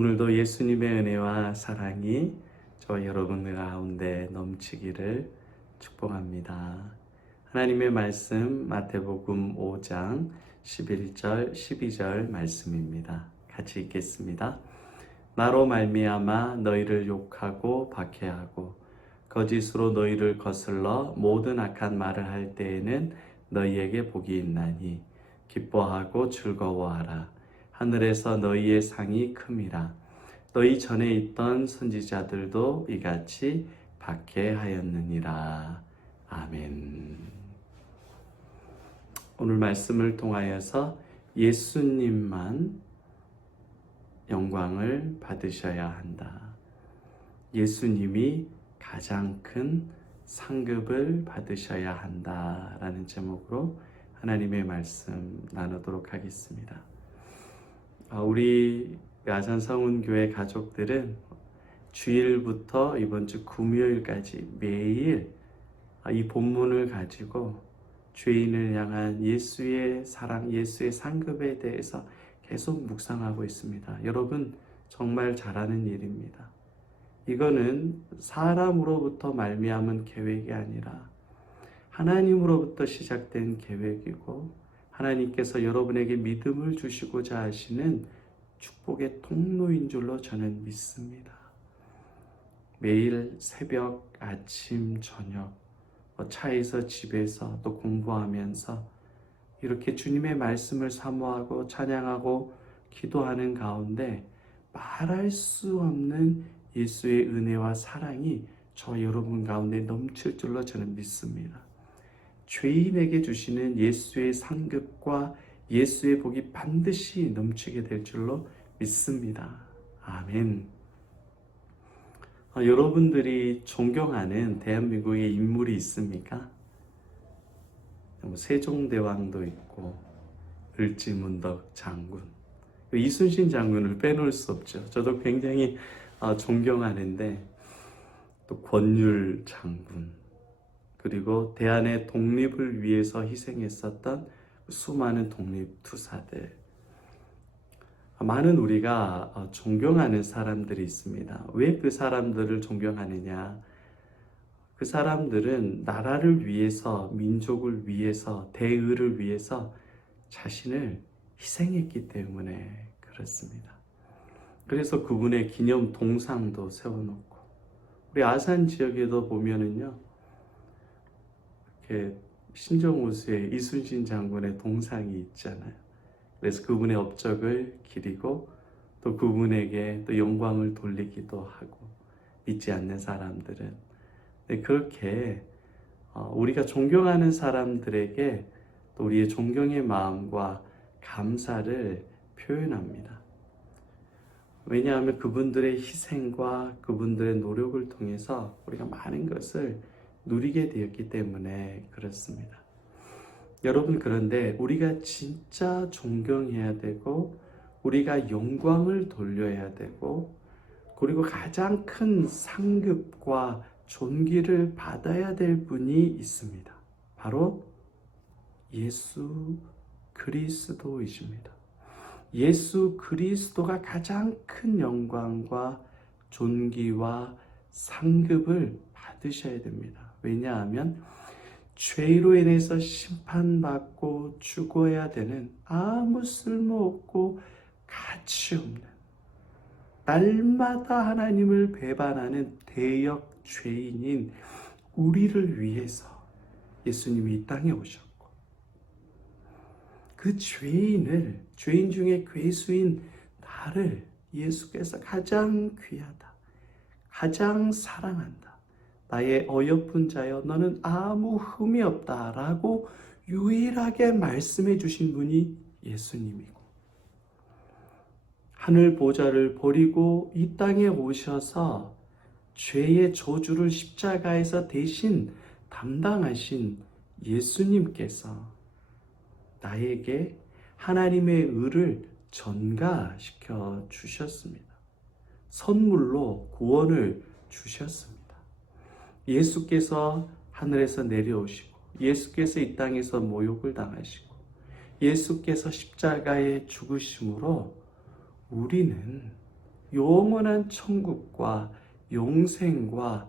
오늘도 예수님의 은혜와 사랑이 저와 여러분 가운데 넘치기를 축복합니다. 하나님의 말씀 마태복음 5장 11절 12절 말씀입니다. 같이 읽겠습니다. 나로 말미암아 너희를 욕하고 박해하고 거짓으로 너희를 거슬러 모든 악한 말을 할 때에는 너희에게 복이 있나니 기뻐하고 즐거워하라. 하늘에서 너희의 상이 큼이라. 너희 전에 있던 선지자들도 이같이 박해하였느니라. 아멘. 오늘 말씀을 통하여서 예수님만 영광을 받으셔야 한다. 예수님이 가장 큰 상급을 받으셔야 한다라는 제목으로 하나님의 말씀 나누도록 하겠습니다. 우리 아산성운교회 가족들은 주일부터 이번 주 금요일까지 매일 이 본문을 가지고 죄인을 향한 예수의 사랑, 예수의 상급에 대해서 계속 묵상하고 있습니다. 여러분 정말 잘하는 일입니다. 이거는 사람으로부터 말미암은 계획이 아니라 하나님으로부터 시작된 계획이고 하나님께서 여러분에게 믿음을 주시고자 하시는 축복의 통로인 줄로 저는 믿습니다. 매일 새벽, 아침, 저녁, 차에서 집에서 또 공부하면서 이렇게 주님의 말씀을 사모하고 찬양하고 기도하는 가운데 말할 수 없는 예수의 은혜와 사랑이 저 여러분 가운데 넘칠 줄로 저는 믿습니다. 죄인에게 주시는 예수의 상급과 예수의 복이 반드시 넘치게 될 줄로 믿습니다. 아멘. 여러분들이 존경하는 대한민국의 인물이 있습니까? 세종대왕도 있고 을지문덕 장군, 이순신 장군을 빼놓을 수 없죠. 저도 굉장히 존경하는데 또 권율 장군, 그리고 대한의 독립을 위해서 희생했었던 수많은 독립투사들, 많은 우리가 존경하는 사람들이 있습니다. 왜 그 사람들을 존경하느냐? 그 사람들은 나라를 위해서, 민족을 위해서, 대의를 위해서 자신을 희생했기 때문에 그렇습니다. 그래서 그분의 기념 동상도 세워놓고, 우리 아산 지역에도 보면은요, 이렇게 신정호수에 이순신 장군의 동상이 있잖아요. 그래서 그분의 업적을 기리고 또 그분에게 또 영광을 돌리기도 하고, 믿지 않는 사람들은 그렇게 우리가 존경하는 사람들에게 또 우리의 존경의 마음과 감사를 표현합니다. 왜냐하면 그분들의 희생과 그분들의 노력을 통해서 우리가 많은 것을 누리게 되었기 때문에 그렇습니다. 여러분, 그런데 우리가 진짜 존경해야 되고 우리가 영광을 돌려야 되고 그리고 가장 큰 상급과 존귀를 받아야 될 분이 있습니다. 바로 예수 그리스도이십니다. 예수 그리스도가 가장 큰 영광과 존귀와 상급을 받으셔야 됩니다. 왜냐하면 죄로 인해서 심판받고 죽어야 되는 아무 쓸모없고 가치없는, 날마다 하나님을 배반하는 대역 죄인인 우리를 위해서 예수님이 이 땅에 오셨고, 그 죄인 중에 괴수인 나를 예수께서 가장 귀하다, 가장 사랑한다, 나의 어여쁜 자여 너는 아무 흠이 없다 라고 유일하게 말씀해 주신 분이 예수님이고, 하늘 보좌를 버리고 이 땅에 오셔서 죄의 저주를 십자가에서 대신 담당하신 예수님께서 나에게 하나님의 의를 전가시켜 주셨습니다. 선물로 구원을 주셨습니다. 예수께서 하늘에서 내려오시고, 예수께서 이 땅에서 모욕을 당하시고, 예수께서 십자가에 죽으심으로 우리는 영원한 천국과 영생과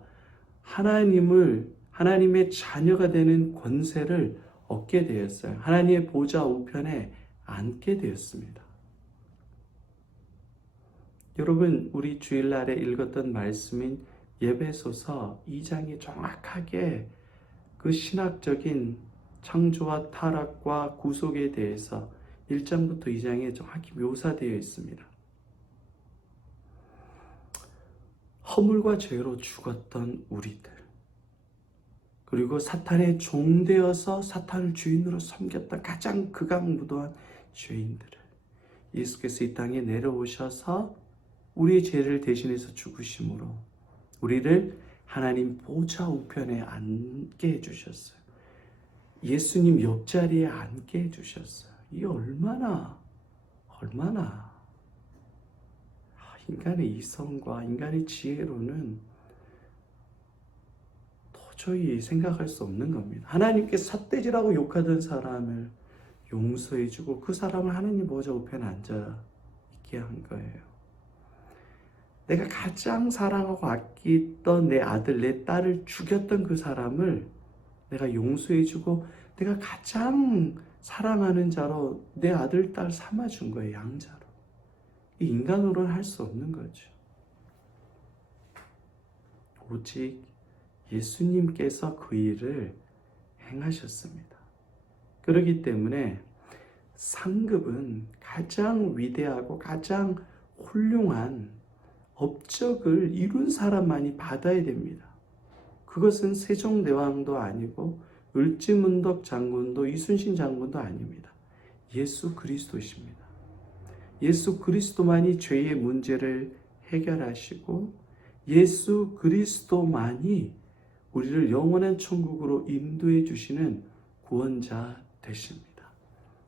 하나님의 자녀가 되는 권세를 얻게 되었어요. 하나님의 보좌 우편에 앉게 되었습니다. 여러분, 우리 주일날에 읽었던 말씀인 에베소서 2장이 정확하게 그 신학적인 창조와 타락과 구속에 대해서 1장부터 2장에 정확히 묘사되어 있습니다. 허물과 죄로 죽었던 우리들, 그리고 사탄의 종되어서 사탄을 주인으로 섬겼던 가장 극악무도한 죄인들을 예수께서 이 땅에 내려오셔서 우리의 죄를 대신해서 죽으심으로 우리를 하나님 보좌 우편에 앉게 해주셨어요. 예수님 옆자리에 앉게 해주셨어요. 이 얼마나 인간의 이성과 인간의 지혜로는 도저히 생각할 수 없는 겁니다. 하나님께 삿돼지라고 욕하던 사람을 용서해주고 그 사람을 하나님 보좌 우편에 앉아 있게 한 거예요. 내가 가장 사랑하고 아끼던 내 아들, 내 딸을 죽였던 그 사람을 내가 용서해주고 내가 가장 사랑하는 자로 내 아들, 딸 삼아준 거예요. 양자로. 인간으로는 할 수 없는 거죠. 오직 예수님께서 그 일을 행하셨습니다. 그렇기 때문에 상급은 가장 위대하고 가장 훌륭한 업적을 이룬 사람만이 받아야 됩니다. 그것은 세종대왕도 아니고 을지문덕 장군도 이순신 장군도 아닙니다. 예수 그리스도십니다. 예수 그리스도만이 죄의 문제를 해결하시고 예수 그리스도만이 우리를 영원한 천국으로 인도해 주시는 구원자 되십니다.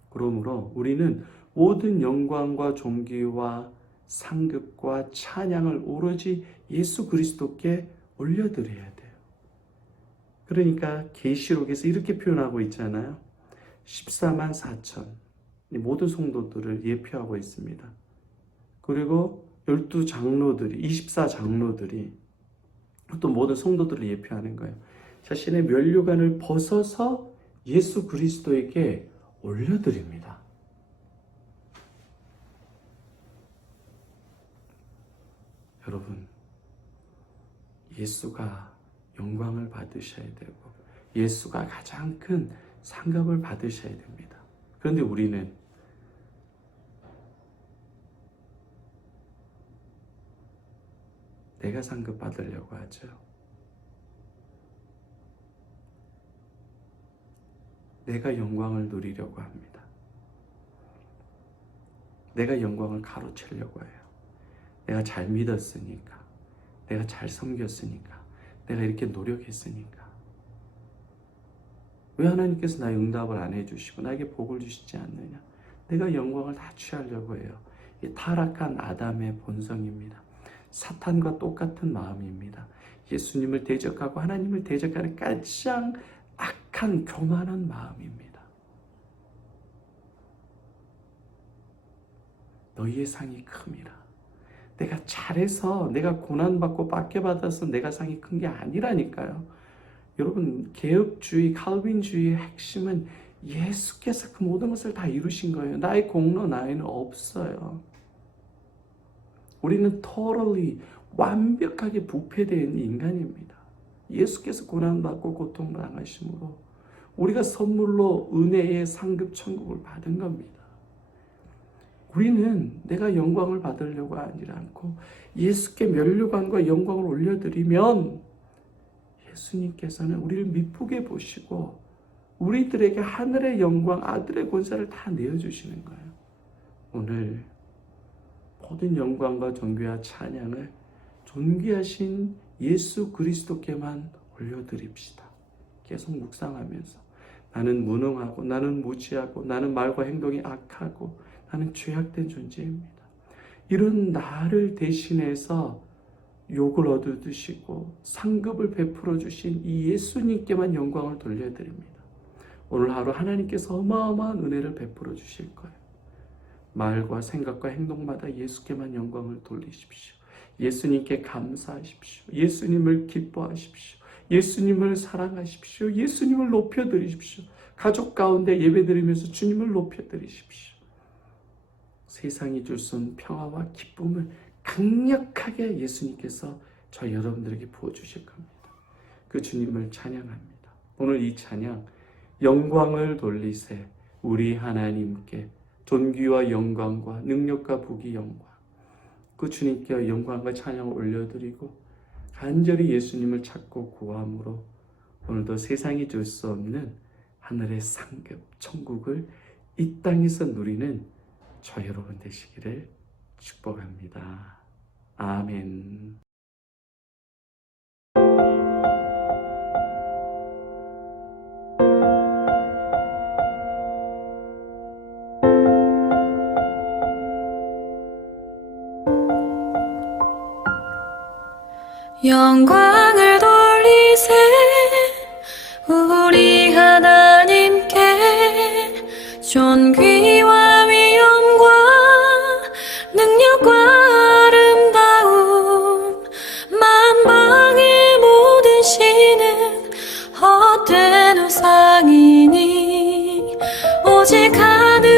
그러므로 우리는 모든 영광과 존귀와 상급과 찬양을 오로지 예수 그리스도께 올려드려야 돼요. 그러니까 계시록에서 이렇게 표현하고 있잖아요. 14만 4천 모든 성도들을 예표하고 있습니다. 그리고 12장로들이 24장로들이 또 모든 성도들을 예표하는 거예요. 자신의 면류관을 벗어서 예수 그리스도에게 올려드립니다. 여러분, 예수가 영광을 받으셔야 되고 예수가 가장 큰 상급을 받으셔야 됩니다. 그런데 우리는 내가 상급 받으려고 하죠. 내가 영광을 누리려고 합니다. 내가 영광을 가로채려고 해요. 내가 잘 믿었으니까, 내가 잘 섬겼으니까, 내가 이렇게 노력했으니까. 왜 하나님께서 나의 응답을 안 해주시고 나에게 복을 주시지 않느냐? 내가 영광을 다 취하려고 해요. 이 타락한 아담의 본성입니다. 사탄과 똑같은 마음입니다. 예수님을 대적하고 하나님을 대적하는 가장 악한 교만한 마음입니다. 너희의 상이 큼이라. 내가 잘해서 내가 고난받고 박해받아서 내가 상이 큰 게 아니라니까요. 여러분, 개혁주의, 칼빈주의의 핵심은 예수께서 그 모든 것을 다 이루신 거예요. 나의 공로, 나에는 없어요. 우리는 totally 완벽하게 부패되어 있는 인간입니다. 예수께서 고난받고 고통을 당하심으로 우리가 선물로 은혜의 상급 천국을 받은 겁니다. 우리는 내가 영광을 받으려고 하지 않고 예수께 면류관과 영광을 올려드리면 예수님께서는 우리를 미쁘게 보시고 우리들에게 하늘의 영광, 아들의 권세를 다 내어주시는 거예요. 오늘 모든 영광과 존귀와 찬양을 존귀하신 예수 그리스도께만 올려드립시다. 계속 묵상하면서 나는 무능하고 나는 무지하고 나는 말과 행동이 악하고 나는 죄악된 존재입니다. 이런 나를 대신해서 욕을 얻으시고 상급을 베풀어 주신 이 예수님께만 영광을 돌려드립니다. 오늘 하루 하나님께서 어마어마한 은혜를 베풀어 주실 거예요. 말과 생각과 행동마다 예수께만 영광을 돌리십시오. 예수님께 감사하십시오. 예수님을 기뻐하십시오. 예수님을 사랑하십시오. 예수님을 높여드리십시오. 가족 가운데 예배드리면서 주님을 높여드리십시오. 세상이 줄 수 없는 평화와 기쁨을 강력하게 예수님께서 저 여러분들에게 부어주실 겁니다. 그 주님을 찬양합니다. 오늘 이 찬양, 영광을 돌리세 우리 하나님께 존귀와 영광과 능력과 복이 영광, 그 주님께 영광과 찬양을 올려드리고 간절히 예수님을 찾고 구함으로 오늘도 세상이 줄 수 없는 하늘의 상급 천국을 이 땅에서 누리는 저 여러분 되시기를 축복합니다. 아멘. 영광을 돌리세 우리 하나님께 존귀와 위엄과 능력과 아름다움 만방의 모든 신은 헛된 우상이니 오직 하늘